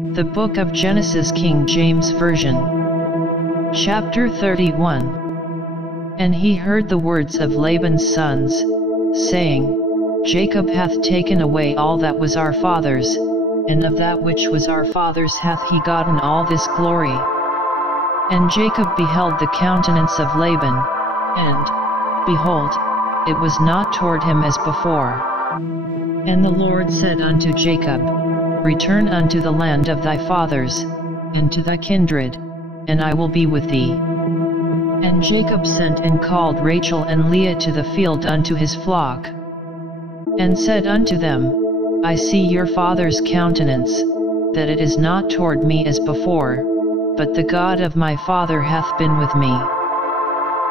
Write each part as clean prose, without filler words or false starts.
The Book of Genesis, King James Version. Chapter 31. And he heard the words of Laban's sons, saying, Jacob hath taken away all that was our father's, and of that which was our father's hath he gotten all this glory. And Jacob beheld the countenance of Laban, and, behold, it was not toward him as before. And the Lord said unto Jacob, Return unto the land of thy fathers, and to thy kindred, and I will be with thee. And Jacob sent and called Rachel and Leah to the field unto his flock, and said unto them, I see your father's countenance, that it is not toward me as before, but the God of my father hath been with me.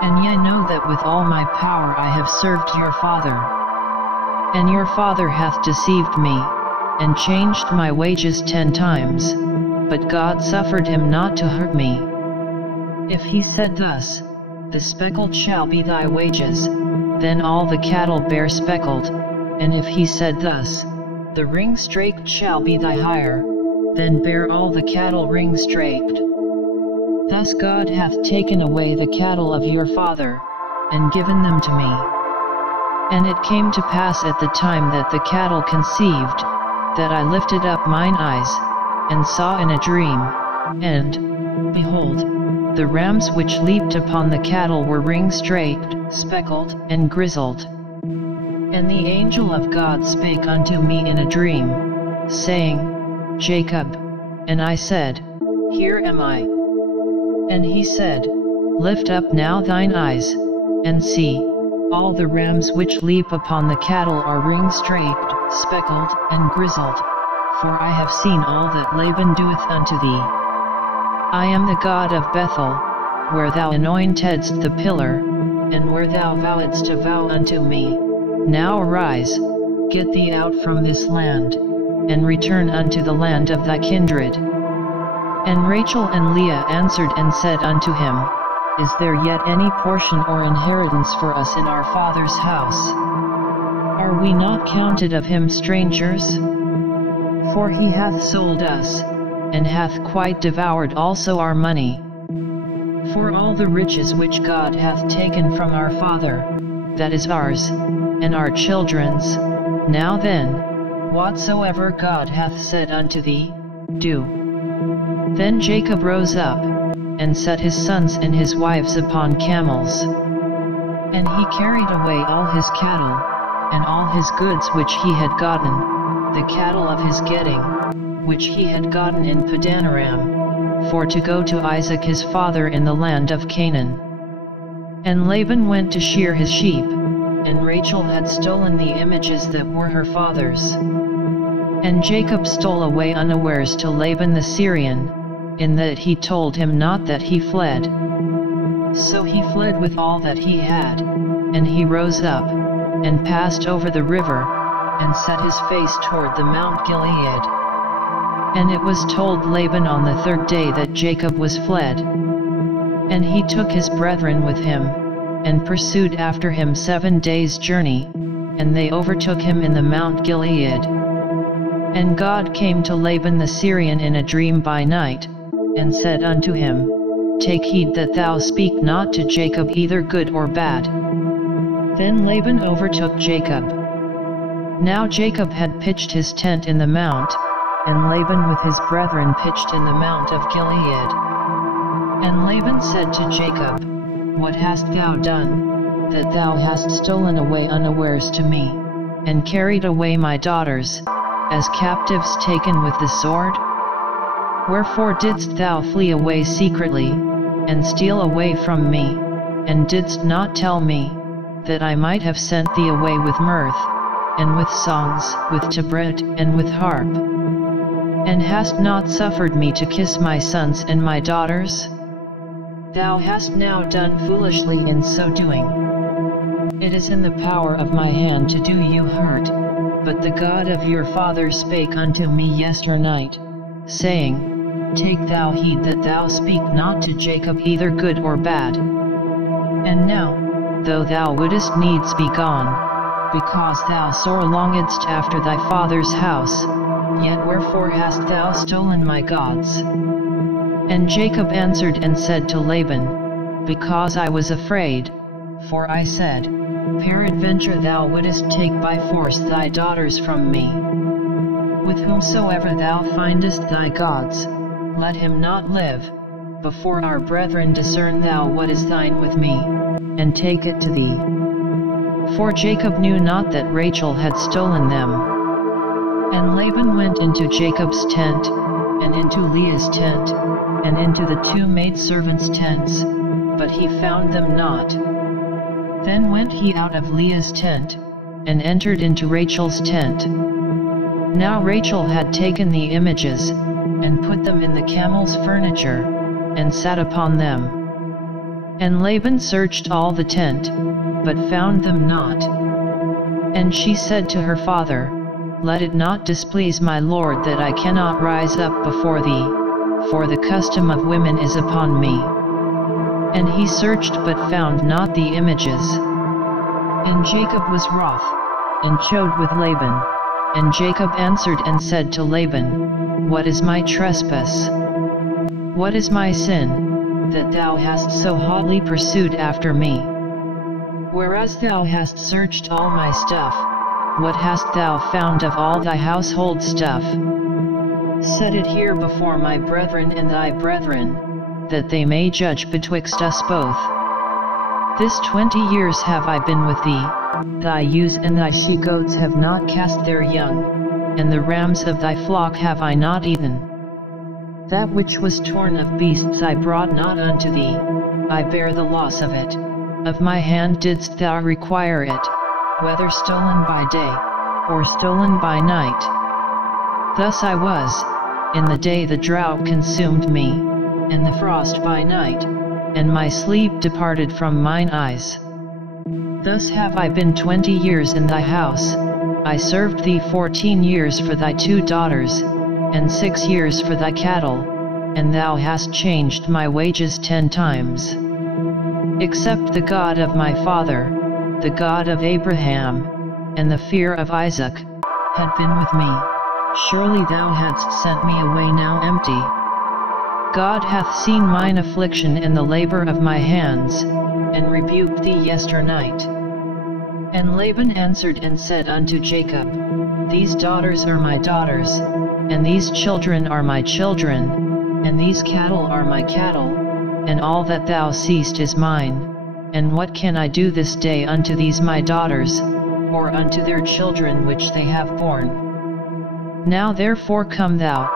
And ye know that with all my power I have served your father. And your father hath deceived me, and changed my wages 10 times, but God suffered him not to hurt me. If he said thus, The speckled shall be thy wages, then all the cattle bear speckled, and if he said thus, The ring-straked shall be thy hire, then bear all the cattle ring-straked. Thus God hath taken away the cattle of your father, and given them to me. And it came to pass at the time that the cattle conceived, that I lifted up mine eyes, and saw in a dream, and, behold, the rams which leaped upon the cattle were ring-straked, speckled, and grizzled. And the angel of God spake unto me in a dream, saying, Jacob. And I said, Here am I. And he said, Lift up now thine eyes, and see, all the rams which leap upon the cattle are ring-straked, speckled, and grizzled, for I have seen all that Laban doeth unto thee. I am the God of Bethel, where thou anointedst the pillar, and where thou vowedst a vow unto me. Now arise, get thee out from this land, and return unto the land of thy kindred. And Rachel and Leah answered and said unto him, Is there yet any portion or inheritance for us in our father's house? Are we not counted of him strangers? For he hath sold us, and hath quite devoured also our money. For all the riches which God hath taken from our father, that is ours, and our children's. Now then, whatsoever God hath said unto thee, do. Then Jacob rose up, and set his sons and his wives upon camels. And he carried away all his cattle, and all his goods which he had gotten, the cattle of his getting, which he had gotten in Padanaram, for to go to Isaac his father in the land of Canaan. And Laban went to shear his sheep, and Rachel had stolen the images that were her father's. And Jacob stole away unawares to Laban the Syrian, in that he told him not that he fled. So he fled with all that he had, and he rose up, and passed over the river, and set his face toward the Mount Gilead. And it was told Laban on the 3rd day that Jacob was fled. And he took his brethren with him, and pursued after him 7 days' journey, and they overtook him in the Mount Gilead. And God came to Laban the Syrian in a dream by night, and said unto him, Take heed that thou speak not to Jacob either good or bad. Then Laban overtook Jacob. Now Jacob had pitched his tent in the mount, and Laban with his brethren pitched in the mount of Gilead. And Laban said to Jacob, What hast thou done, that thou hast stolen away unawares to me, and carried away my daughters, as captives taken with the sword? Wherefore didst thou flee away secretly, and steal away from me, and didst not tell me, that I might have sent thee away with mirth, and with songs, with tabret, and with harp? And hast not suffered me to kiss my sons and my daughters? Thou hast now done foolishly in so doing. It is in the power of my hand to do you hurt, but the God of your father spake unto me yesternight, saying, Take thou heed that thou speak not to Jacob either good or bad. And now, though thou wouldest needs be gone, because thou sore longedst after thy father's house, Yet wherefore hast thou stolen my gods? And Jacob answered and said to Laban, Because I was afraid, for I said, Peradventure thou wouldest take by force thy daughters from me. With whomsoever thou findest thy gods, let him not live. Before our brethren discern thou what is thine with me, and take it to thee. For Jacob knew not that Rachel had stolen them. And Laban went into Jacob's tent, and into Leah's tent, and into the two maidservants' tents, but he found them not. Then went he out of Leah's tent, and entered into Rachel's tent. Now Rachel had taken the images, and put them in the camel's furniture, and sat upon them. And Laban searched all the tent, but found them not. And she said to her father, Let it not displease my lord that I cannot rise up before thee, for the custom of women is upon me. And he searched but found not the images. And Jacob was wroth, and chode with Laban. And Jacob answered and said to Laban, What is my trespass? What is my sin, that thou hast so hotly pursued after me? Whereas thou hast searched all my stuff, what hast thou found of all thy household stuff? Set it here before my brethren and thy brethren, that they may judge betwixt us both. This 20 years have I been with thee, thy ewes and thy she-goats have not cast their young, and the rams of thy flock have I not eaten. That which was torn of beasts I brought not unto thee, I bear the loss of it, of my hand didst thou require it, whether stolen by day, or stolen by night. Thus I was, in the day the drought consumed me, and the frost by night, and my sleep departed from mine eyes. Thus have I been 20 years in thy house, I served thee 14 years for thy 2 daughters, and 6 years for thy cattle, and thou hast changed my wages 10 times. Except the God of my father, the God of Abraham, and the fear of Isaac, had been with me, surely thou hadst sent me away now empty. God hath seen mine affliction and the labor of my hands, and rebuked thee yesternight. And Laban answered and said unto Jacob, These daughters are my daughters, and these children are my children, and these cattle are my cattle, and all that thou seest is mine, and what can I do this day unto these my daughters, or unto their children which they have borne? Now therefore come thou,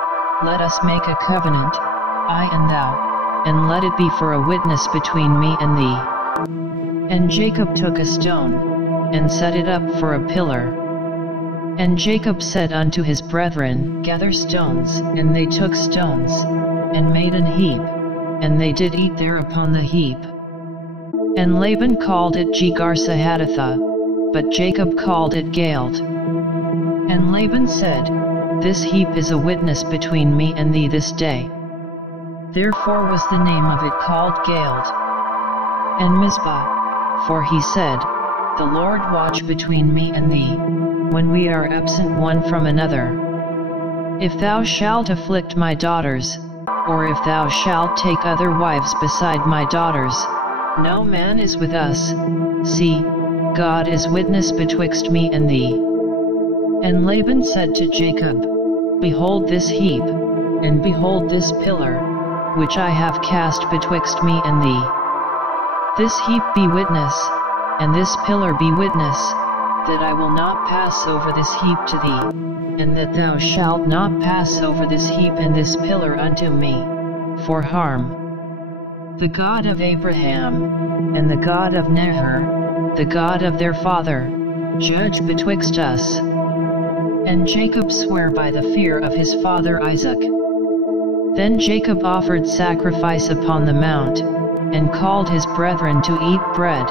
let us make a covenant, I and thou, and let it be for a witness between me and thee. And Jacob took a stone, and set it up for a pillar. And Jacob said unto his brethren, Gather stones, and they took stones, and made an heap, and they did eat there upon the heap. And Laban called it Jegar-sahadutha, but Jacob called it Galeed. And Laban said, This heap is a witness between me and thee this day. Therefore was the name of it called Galeed. And Mizpah, for he said, The Lord watch between me and thee, when we are absent one from another. If thou shalt afflict my daughters, or if thou shalt take other wives beside my daughters, no man is with us, see, God is witness betwixt me and thee. And Laban said to Jacob, Behold this heap, and behold this pillar, which I have cast betwixt me and thee. This heap be witness, and this pillar be witness, that I will not pass over this heap to thee, and that thou shalt not pass over this heap and this pillar unto me, for harm. The God of Abraham, and the God of Nahor, the God of their father, judge betwixt us. And Jacob sware by the fear of his father Isaac. Then Jacob offered sacrifice upon the mount, and called his brethren to eat bread,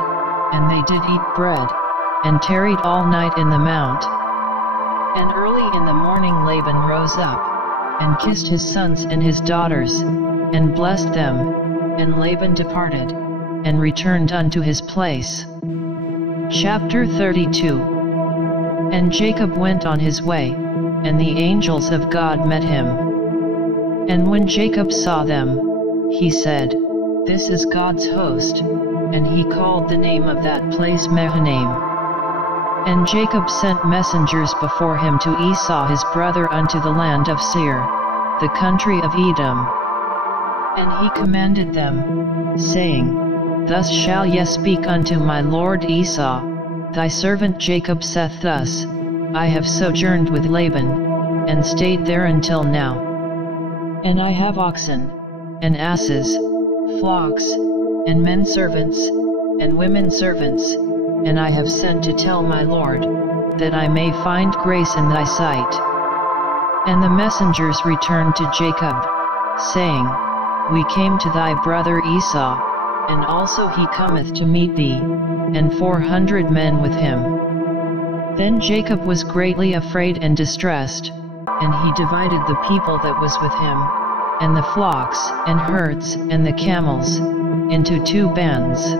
and they did eat bread, and tarried all night in the mount. And early in the morning Laban rose up, and kissed his sons and his daughters, and blessed them, and Laban departed, and returned unto his place. Chapter 32. And Jacob went on his way, and the angels of God met him. And when Jacob saw them, he said, "This is God's host," and he called the name of that place Mahanaim. And Jacob sent messengers before him to Esau his brother unto the land of Seir, the country of Edom. And he commanded them, saying, "Thus shall ye speak unto my lord Esau, thy servant Jacob saith thus, I have sojourned with Laban, and stayed there until now. And I have oxen, and asses, flocks, and men servants, and women servants, and I have sent to tell my lord, that I may find grace in thy sight." And the messengers returned to Jacob, saying, "We came to thy brother Esau, and also he cometh to meet thee, and 400 men with him." Then Jacob was greatly afraid and distressed, and he divided the people that was with him, and the flocks, and herds, and the camels, into 2 bands.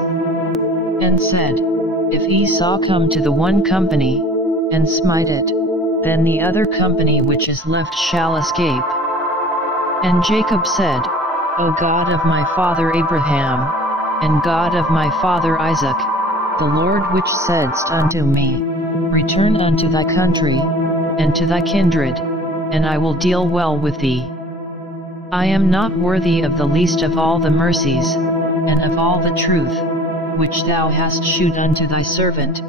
And said, "If Esau come to the one company, and smite it, then the other company which is left shall escape." And Jacob said, "O God of my father Abraham, and God of my father Isaac, the Lord which saidst unto me, Return unto thy country, and to thy kindred, and I will deal well with thee. I am not worthy of the least of all the mercies, and of all the truth, which thou hast shewed unto thy servant,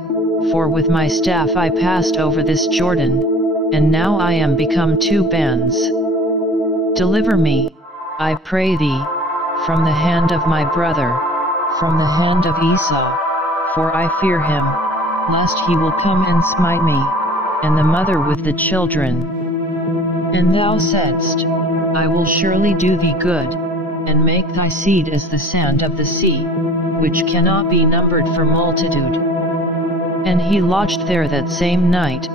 for with my staff I passed over this Jordan, and now I am become 2 bands. Deliver me, I pray thee, from the hand of my brother, from the hand of Esau, for I fear him, lest he will come and smite me, and the mother with the children. And thou saidst, I will surely do thee good, and make thy seed as the sand of the sea, which cannot be numbered for multitude." And he lodged there that same night,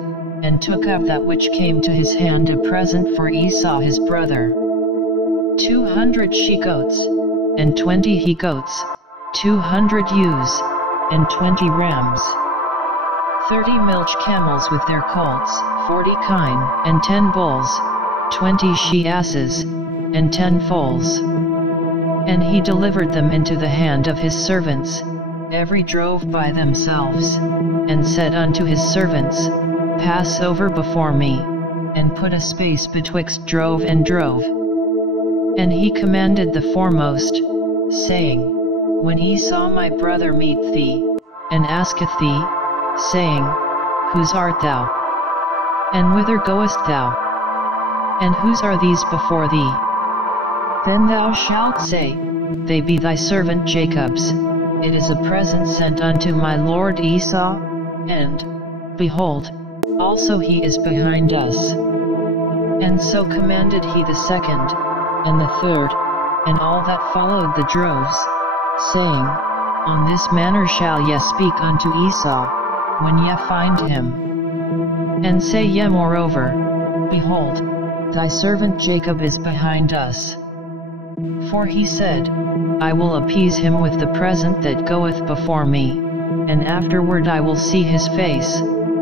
and took of that which came to his hand a present for Esau his brother. 200 she-goats, and 20 he-goats, 200 ewes, and 20 rams. 30 milch camels with their colts, 40 kine, and 10 bulls, 20 she-asses, and 10 foals. And he delivered them into the hand of his servants, every drove by themselves, and said unto his servants, Pass over before me, and put a space betwixt drove and drove. And he commanded the foremost, saying, When Esau my brother meet thee, and asketh thee, saying, Whose art thou? And whither goest thou? And whose are these before thee? Then thou shalt say, They be thy servant Jacob's, it is a present sent unto my lord Esau, and, behold, also he is behind us. And so commanded he the second, and the third, and all that followed the droves, saying, On this manner shall ye speak unto Esau, when ye find him. And say ye moreover, Behold, thy servant Jacob is behind us. For he said, I will appease him with the present that goeth before me, and afterward I will see his face,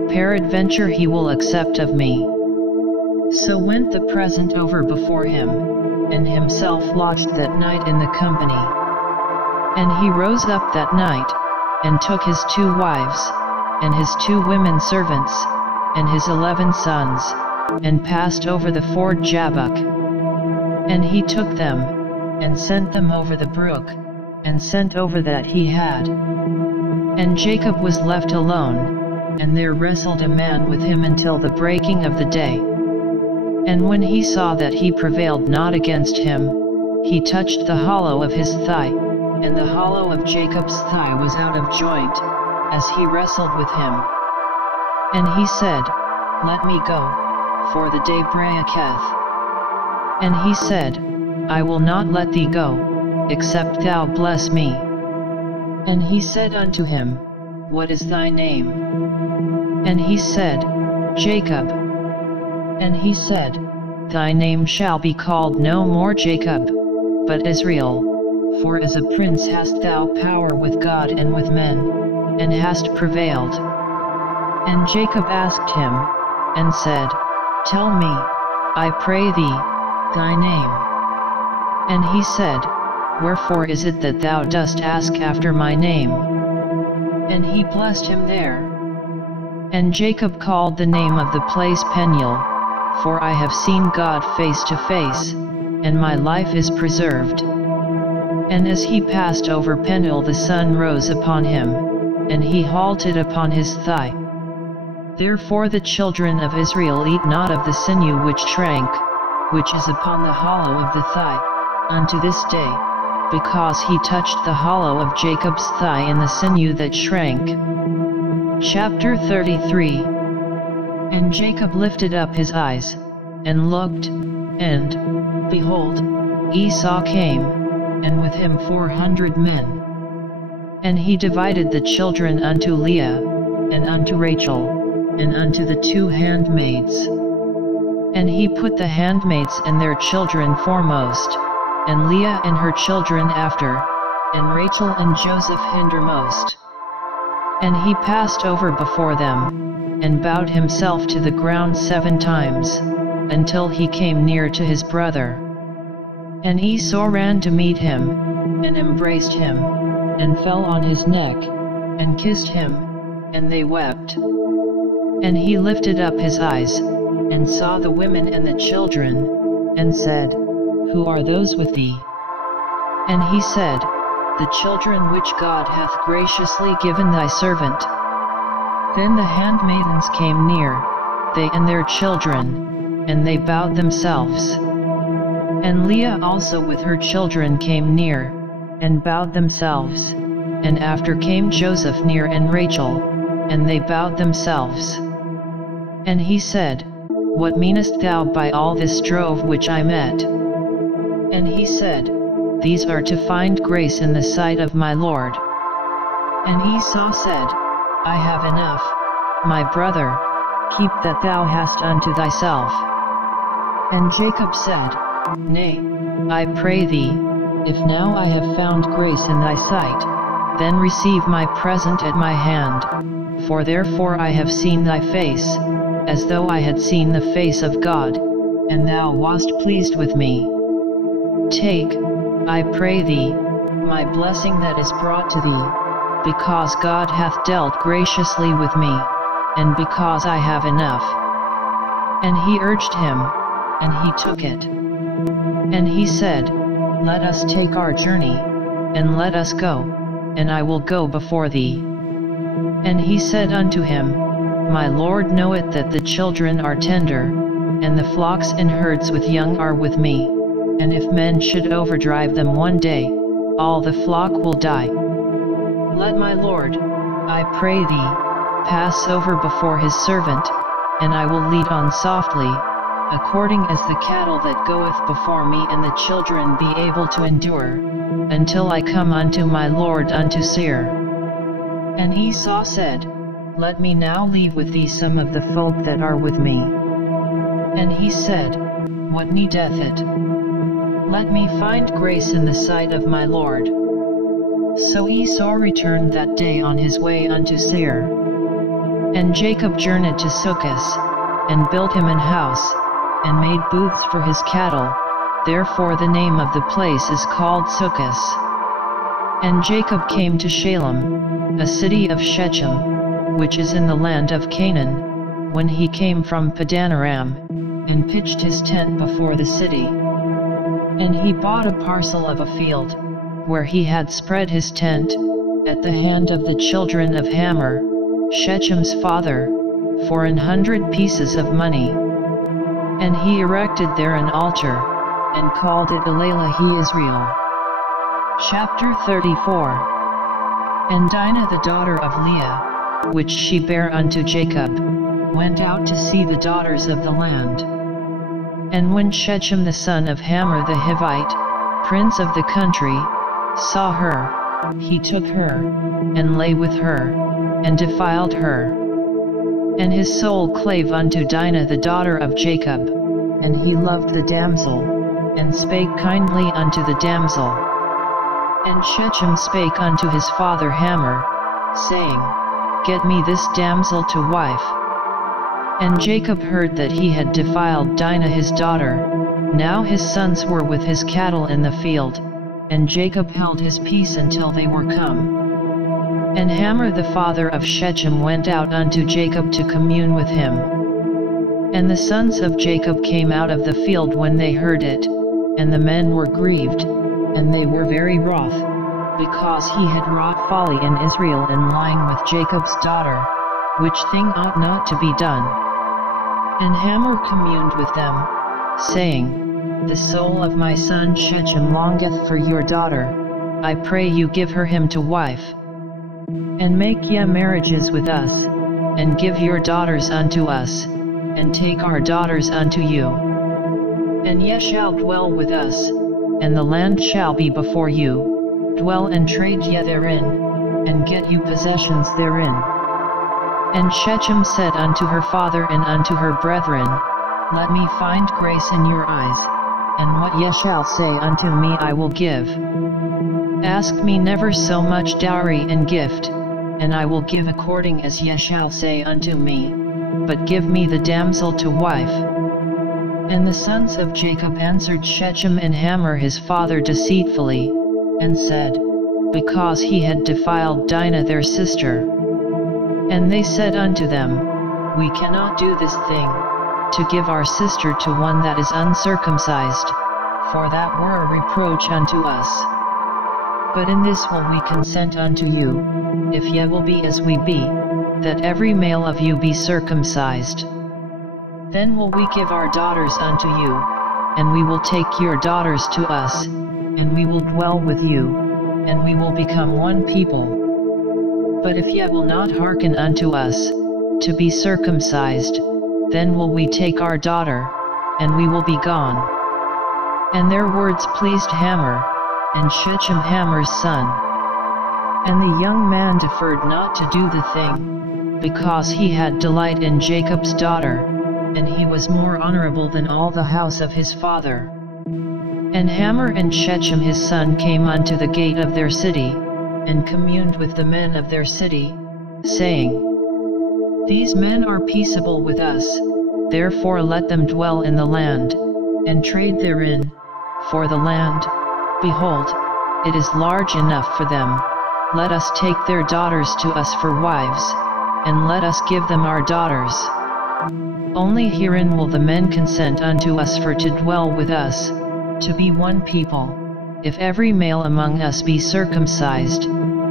peradventure he will accept of me. So went the present over before him, and himself lodged that night in the company. And he rose up that night, and took his 2 wives, and his 2 women servants, and his 11 sons, and passed over the ford Jabbok. And he took them, and sent them over the brook, and sent over that he had. And Jacob was left alone, and there wrestled a man with him until the breaking of the day. And when he saw that he prevailed not against him, he touched the hollow of his thigh, and the hollow of Jacob's thigh was out of joint, as he wrestled with him. And he said, Let me go, for the day breaketh. And he said, I will not let thee go, except thou bless me. And he said unto him, What is thy name? And he said, Jacob. And he said, Thy name shall be called no more Jacob, but Israel, for as a prince hast thou power with God and with men, and hast prevailed. And Jacob asked him, and said, Tell me, I pray thee, thy name. And he said, Wherefore is it that thou dost ask after my name? And he blessed him there. And Jacob called the name of the place Peniel, for I have seen God face to face, and my life is preserved. And as he passed over Peniel the sun rose upon him, and he halted upon his thigh. Therefore the children of Israel eat not of the sinew which shrank, which is upon the hollow of the thigh, unto this day, because he touched the hollow of Jacob's thigh in the sinew that shrank. Chapter 33. And Jacob lifted up his eyes, and looked, and, behold, Esau came, and with him 400 men. And he divided the children unto Leah, and unto Rachel, and unto the 2 handmaids. And he put the handmaids and their children foremost, and Leah and her children after, and Rachel and Joseph hindermost. And he passed over before them, and bowed himself to the ground 7 times, until he came near to his brother. And Esau ran to meet him, and embraced him, and fell on his neck, and kissed him, and they wept. And he lifted up his eyes, and saw the women and the children, and said, Who are those with thee? And he said, The children which God hath graciously given thy servant. Then the handmaidens came near, they and their children, and they bowed themselves. And Leah also with her children came near, and bowed themselves, and after came Joseph near and Rachel, and they bowed themselves. And he said, What meanest thou by all this drove which I met? And he said, These are to find grace in the sight of my Lord. And Esau said, I have enough, my brother, keep that thou hast unto thyself. And Jacob said, Nay, I pray thee, if now I have found grace in thy sight, then receive my present at my hand, for therefore I have seen thy face, as though I had seen the face of God, and thou wast pleased with me. Take, I pray thee, my blessing that is brought to thee, because God hath dealt graciously with me, and because I have enough. And he urged him, and he took it. And he said, Let us take our journey, and let us go, and I will go before thee. And he said unto him, My Lord knoweth that the children are tender, and the flocks and herds with young are with me, and if men should overdrive them one day, all the flock will die. Let my Lord, I pray thee, pass over before his servant, and I will lead on softly, according as the cattle that goeth before me and the children be able to endure, until I come unto my Lord unto Seir. And Esau said, Let me now leave with thee some of the folk that are with me. And he said, What needeth it? Let me find grace in the sight of my Lord. So Esau returned that day on his way unto Seir. And Jacob journeyed to Succoth, and built him an house, and made booths for his cattle, therefore the name of the place is called Succoth. And Jacob came to Shalem, a city of Shechem, which is in the land of Canaan, when he came from Padanaram, and pitched his tent before the city. And he bought a parcel of a field, where he had spread his tent, at the hand of the children of Hamor, Shechem's father, for 100 pieces of money. And he erected there an altar, and called it Elelahi Israel. Chapter 34. And Dinah the daughter of Leah, which she bare unto Jacob, went out to see the daughters of the land. And when Shechem the son of Hamor the Hivite, prince of the country, saw her, he took her, and lay with her, and defiled her. And his soul clave unto Dinah the daughter of Jacob, and he loved the damsel, and spake kindly unto the damsel. And Shechem spake unto his father Hamor, saying, Get me this damsel to wife. And Jacob heard that he had defiled Dinah his daughter. Now his sons were with his cattle in the field, and Jacob held his peace until they were come. And Hamor the father of Shechem went out unto Jacob to commune with him. And the sons of Jacob came out of the field when they heard it, and the men were grieved, and they were very wroth, because he had wrought folly in Israel in lying with Jacob's daughter, which thing ought not to be done. And Hamor communed with them, saying, The soul of my son Shechem longeth for your daughter, I pray you give her him to wife. And make ye marriages with us, and give your daughters unto us, and take our daughters unto you. And ye shall dwell with us, and the land shall be before you, dwell and trade ye therein, and get you possessions therein. And Shechem said unto her father and unto her brethren, Let me find grace in your eyes, and what ye shall say unto me I will give. Ask me never so much dowry and gift, and I will give according as ye shall say unto me, but give me the damsel to wife. And the sons of Jacob answered Shechem and Hamor his father deceitfully, and said, Because he had defiled Dinah their sister. And they said unto them, We cannot do this thing, to give our sister to one that is uncircumcised, for that were a reproach unto us. But in this will we consent unto you, if ye will be as we be, that every male of you be circumcised. Then will we give our daughters unto you, and we will take your daughters to us, and we will dwell with you, and we will become one people. But if ye will not hearken unto us, to be circumcised, then will we take our daughter, and we will be gone. And their words pleased Hamor, and Shechem Hamor's son. And the young man deferred not to do the thing, because he had delight in Jacob's daughter, and he was more honorable than all the house of his father. And Hamor and Shechem his son came unto the gate of their city, and communed with the men of their city, saying, These men are peaceable with us, therefore let them dwell in the land, and trade therein, for the land, behold, it is large enough for them. Let us take their daughters to us for wives, and let us give them our daughters. Only herein will the men consent unto us for to dwell with us, to be one people, if every male among us be circumcised,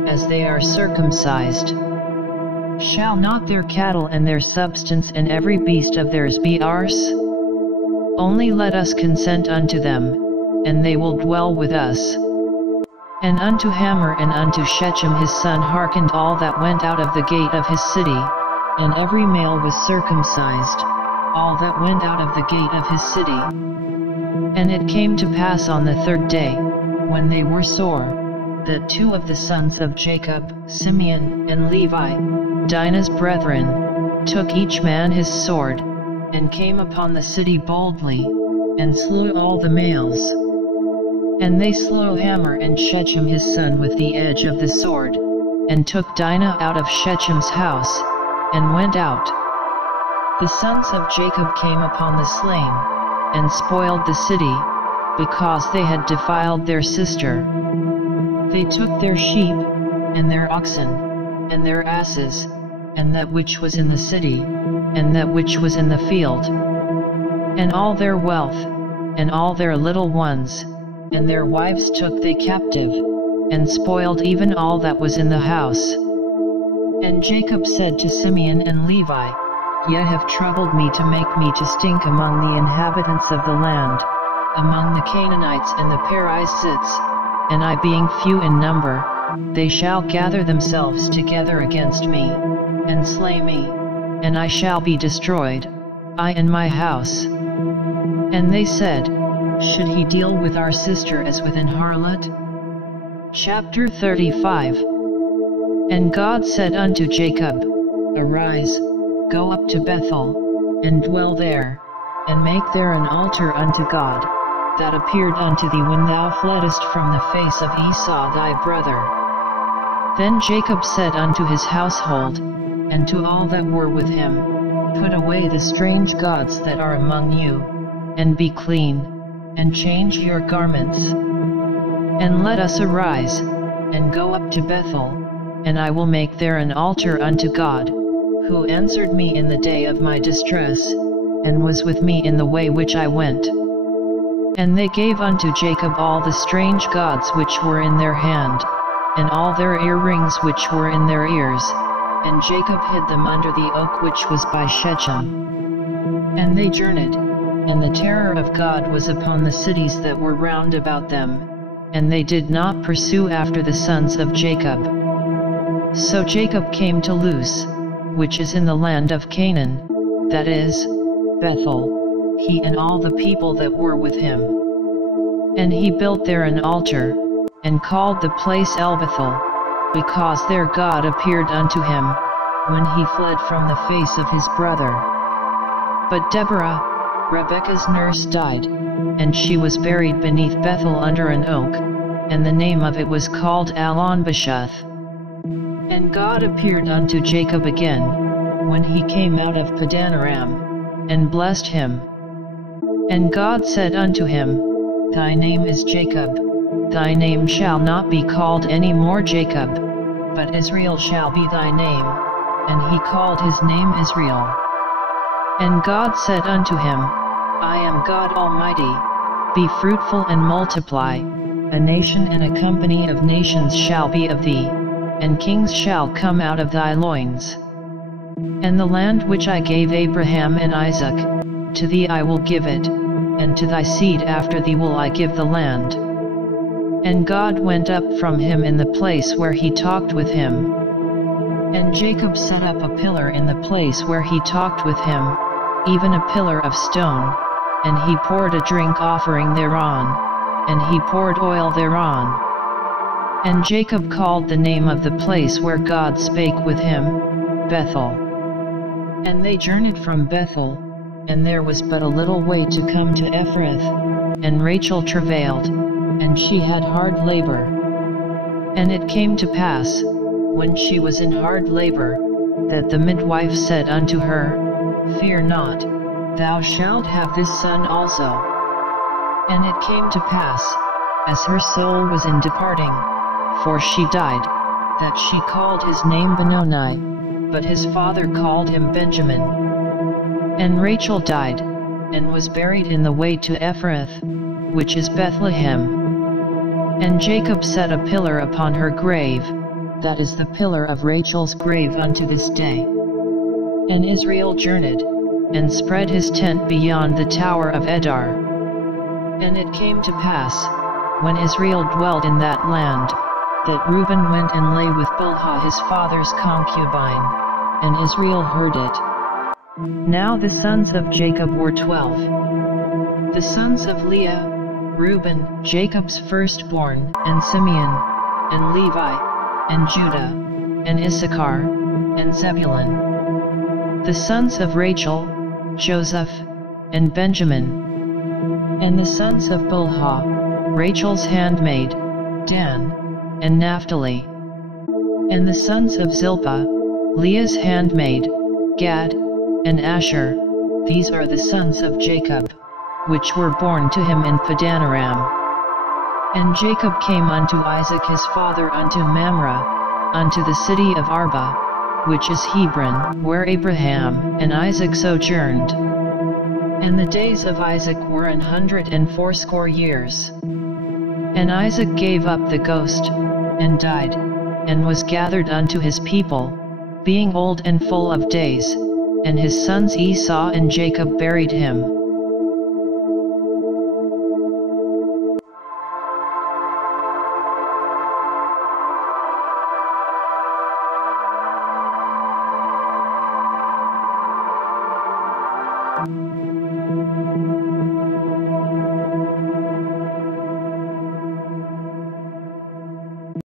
as they are circumcised. Shall not their cattle and their substance and every beast of theirs be ours? Only let us consent unto them, and they will dwell with us. And unto Hamor and unto Shechem his son hearkened all that went out of the gate of his city, and every male was circumcised, all that went out of the gate of his city. And it came to pass on the third day, when they were sore, that two of the sons of Jacob, Simeon and Levi, Dinah's brethren, took each man his sword, and came upon the city boldly, and slew all the males. And they slew Hamor and Shechem his son with the edge of the sword, and took Dinah out of Shechem's house, and went out. The sons of Jacob came upon the slain, and spoiled the city, because they had defiled their sister. They took their sheep, and their oxen, and their asses, and that which was in the city, and that which was in the field, and all their wealth, and all their little ones, and their wives took they captive, and spoiled even all that was in the house. And Jacob said to Simeon and Levi, Ye have troubled me to make me to stink among the inhabitants of the land, among the Canaanites and the Perizzites, and I being few in number, they shall gather themselves together against me, and slay me, and I shall be destroyed, I and my house. And they said, Should he deal with our sister as with an harlot? Chapter 35. And God said unto Jacob, Arise, go up to Bethel, and dwell there, and make there an altar unto God, that appeared unto thee when thou fleddest from the face of Esau thy brother. Then Jacob said unto his household, and to all that were with him, Put away the strange gods that are among you, and be clean, and change your garments. And let us arise, and go up to Bethel, and I will make there an altar unto God, who answered me in the day of my distress, and was with me in the way which I went. And they gave unto Jacob all the strange gods which were in their hand, and all their earrings which were in their ears, and Jacob hid them under the oak which was by Shechem. And they journeyed, and the terror of God was upon the cities that were round about them, and they did not pursue after the sons of Jacob. So Jacob came to Luz, which is in the land of Canaan, that is, Bethel, he and all the people that were with him. And he built there an altar, and called the place El Bethel, because their God appeared unto him, when he fled from the face of his brother. But Deborah, Rebekah's nurse, died, and she was buried beneath Bethel under an oak, and the name of it was called Allon-Bashuth. And God appeared unto Jacob again, when he came out of Padan-aram, and blessed him. And God said unto him, Thy name is Jacob, thy name shall not be called any more Jacob, but Israel shall be thy name. And he called his name Israel. And God said unto him, I am God Almighty, be fruitful and multiply, a nation and a company of nations shall be of thee, and kings shall come out of thy loins. And the land which I gave Abraham and Isaac, to thee I will give it, and to thy seed after thee will I give the land. And God went up from him in the place where he talked with him. And Jacob set up a pillar in the place where he talked with him, even a pillar of stone, and he poured a drink offering thereon, and he poured oil thereon. And Jacob called the name of the place where God spake with him, Bethel. And they journeyed from Bethel, and there was but a little way to come to Ephrath, and Rachel travailed, and she had hard labor. And it came to pass, when she was in hard labor, that the midwife said unto her, Fear not, thou shalt have this son also. And it came to pass, as her soul was in departing, for she died, that she called his name Benoni, but his father called him Benjamin. And Rachel died, and was buried in the way to Ephrath, which is Bethlehem. And Jacob set a pillar upon her grave, that is the pillar of Rachel's grave unto this day. And Israel journeyed, and spread his tent beyond the tower of Edar. And it came to pass, when Israel dwelt in that land, that Reuben went and lay with Bilhah his father's concubine, and Israel heard it. Now the sons of Jacob were 12. The sons of Leah, Reuben, Jacob's firstborn, and Simeon, and Levi, and Judah, and Issachar, and Zebulun. The sons of Rachel, Joseph, and Benjamin. And the sons of Bilhah, Rachel's handmaid, Dan, and Naphtali. And the sons of Zilpah, Leah's handmaid, Gad, and Asher. These are the sons of Jacob, which were born to him in Padan-aram. And Jacob came unto Isaac his father unto Mamre, unto the city of Arba, which is Hebron, where Abraham and Isaac sojourned. And the days of Isaac were 180 years. And Isaac gave up the ghost, and died, and was gathered unto his people, being old and full of days, and his sons Esau and Jacob buried him.